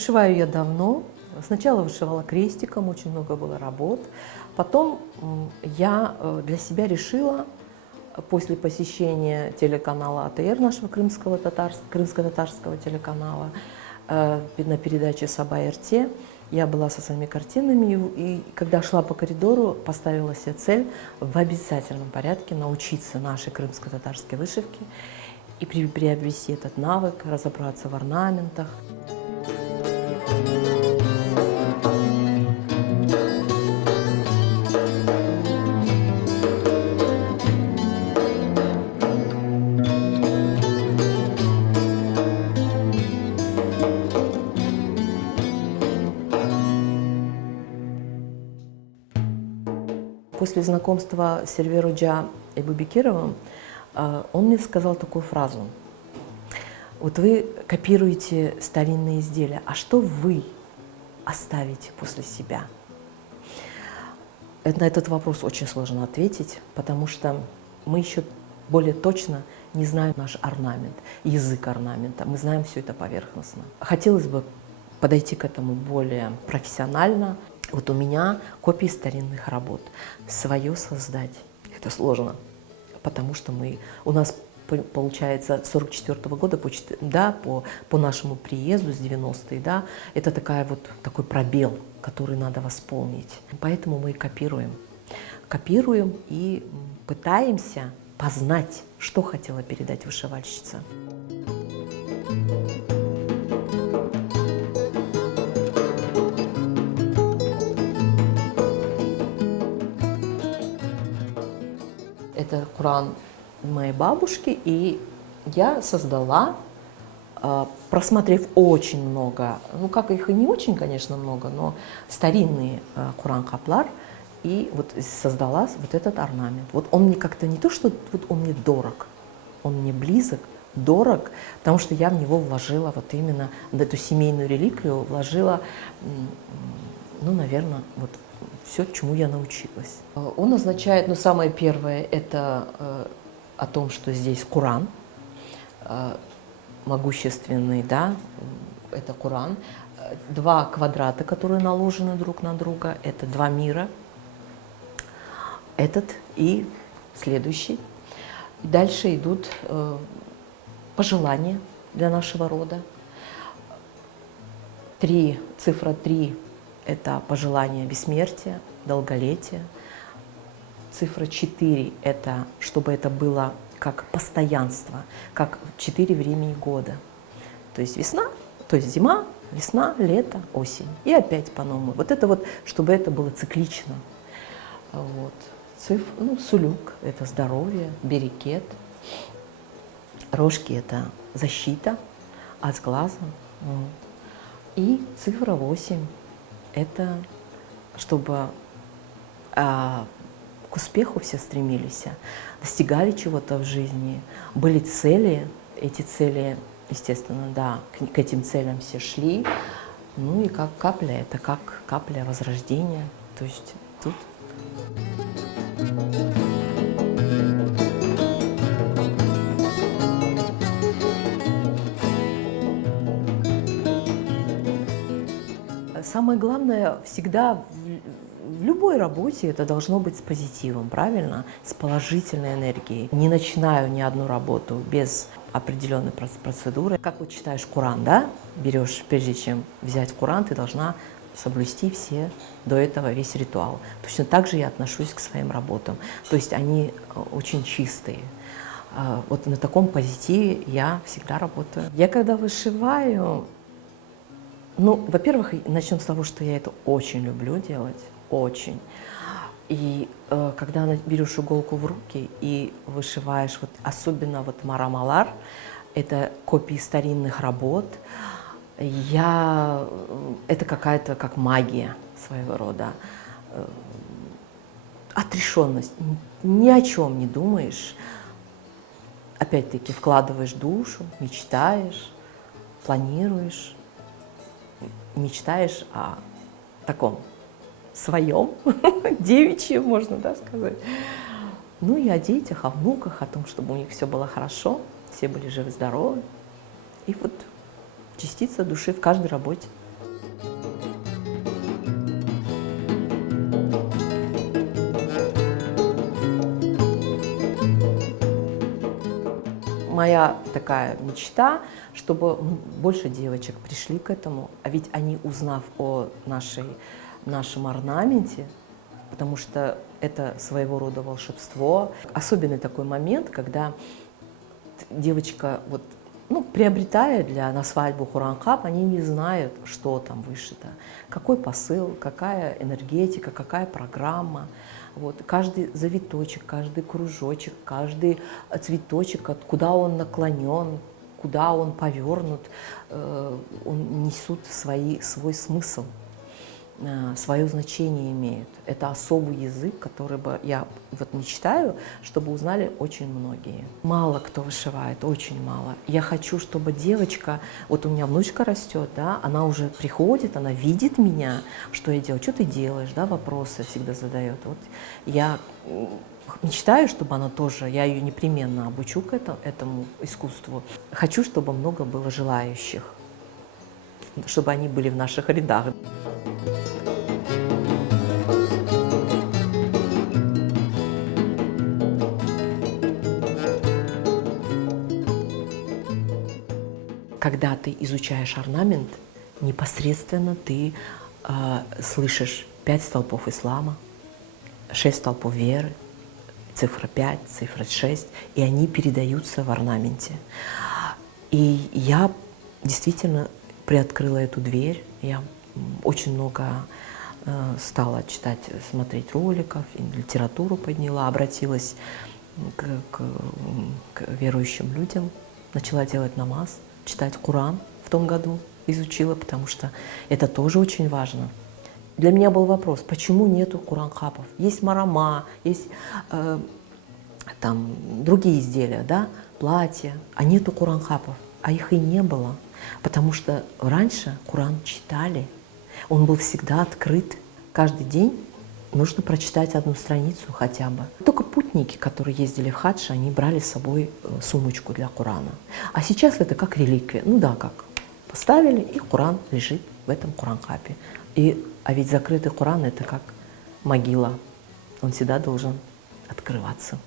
Вышиваю я давно. Сначала вышивала крестиком, очень много было работ. Потом я для себя решила, после посещения телеканала АТР, нашего крымско-татарского телеканала, на передаче «Саба-РТ», я была со своими картинами, и когда шла по коридору, поставила себе цель в обязательном порядке научиться нашей крымско-татарской вышивке и приобрести этот навык, разобраться в орнаментах. После знакомства с Серверуджа Эбубекировым он мне сказал такую фразу: вот вы копируете старинные изделия, а что вы оставите после себя? На этот вопрос очень сложно ответить, потому что мы еще более точно не знаем наш орнамент, язык орнамента, мы знаем все это поверхностно. Хотелось бы подойти к этому более профессионально. Вот у меня копии старинных работ. Свое создать – это сложно, потому что у нас, получается, с 1944 года, по нашему приезду с 90-е, да, это такой пробел, который надо восполнить. Поэтому мы и копируем. Копируем и пытаемся познать, что хотела передать вышивальщица. Это Куран моей бабушки, и я создала, просмотрев очень много, как их и не очень, конечно, много, но старинные Куран-каплар, и вот создала вот этот орнамент. Вот он мне как-то не то, что вот он мне дорог, он мне близок, дорог, потому что я в него вложила вот именно в эту семейную реликвию, вложила, наверное, вот все, чему я научилась. Он означает, самое первое, это о том, что здесь Куран, могущественный, да, это Куран. Два квадрата, которые наложены друг на друга, это два мира, этот и следующий. Дальше идут пожелания для нашего рода. Цифра 3 – это пожелание бессмертия, долголетия. Цифра 4 – это чтобы это было как постоянство, как 4 времени года. То есть зима, весна, лето, осень. И опять по-новому. Вот это вот, чтобы это было циклично. Вот. Сулюк – это здоровье, берекет. Рожки – это защита от сглаза. И цифра 8 – это чтобы к успеху все стремились, достигали чего-то в жизни, были цели, эти цели, естественно, да, к этим целям все шли. И как капля, это как капля возрождения. То есть тут... Самое главное всегда в любой работе это должно быть с позитивом, правильно? С положительной энергией. Не начинаю ни одну работу без определенной процедуры. Как вот читаешь Куран, да? Берешь, прежде чем взять Куран, ты должна соблюсти до этого весь ритуал. Точно так же я отношусь к своим работам. То есть они очень чистые. Вот на таком позитиве я всегда работаю. Я когда вышиваю, во-первых, начнем с того, что я это очень люблю делать, очень. И когда берешь иголку в руки и вышиваешь, особенно марамалар, это копии старинных работ, это какая-то как магия своего рода, отрешенность, ни о чем не думаешь, опять-таки вкладываешь душу, мечтаешь, планируешь. Мечтаешь о таком своем, девичьем, можно сказать. И о детях, о внуках, о том, чтобы у них все было хорошо, все были живы-здоровы. И частица души в каждой работе. моя такая мечта, чтобы больше девочек пришли к этому, а ведь они, узнав о нашем орнаменте, потому что это своего рода волшебство, особенный такой момент, когда девочка вот, ну, приобретая на свадьбу Куран-кап, они не знают, что там вышито, какой посыл, какая энергетика, какая программа. Вот. Каждый завиточек, каждый кружочек, каждый цветочек, куда он наклонен, куда он повернут, он несут свой смысл, свое значение имеют. Это особый язык, который бы я вот мечтаю, чтобы узнали очень многие. Мало кто вышивает, очень мало. Я хочу, чтобы девочка, вот у меня внучка растет, да, она уже приходит, она видит меня, что я делаю, что ты делаешь, да, вопросы всегда задает. Вот я мечтаю, чтобы она тоже, я ее непременно обучу к этому искусству. Хочу, чтобы много было желающих, чтобы они были в наших рядах. Когда ты изучаешь орнамент, непосредственно ты слышишь 5 столпов ислама, 6 столпов веры, цифра 5, цифра 6, и они передаются в орнаменте. И я действительно приоткрыла эту дверь, я очень много стала читать, смотреть роликов, литературу подняла, обратилась к верующим людям, начала делать намаз, читать Коран в том году, изучила, потому что это тоже очень важно. Для меня был вопрос, почему нету Куран-капов? Есть марама, есть там другие изделия, да, платья, а нету Куран-капов. А их и не было, потому что раньше Коран читали, он был всегда открыт. Каждый день нужно прочитать одну страницу хотя бы. Только путники, которые ездили в хадж, они брали с собой сумочку для Корана. А сейчас это как реликвия. Ну да, как поставили, и Коран лежит в этом Куран-капе. А ведь закрытый Коран — это как могила. Он всегда должен открываться.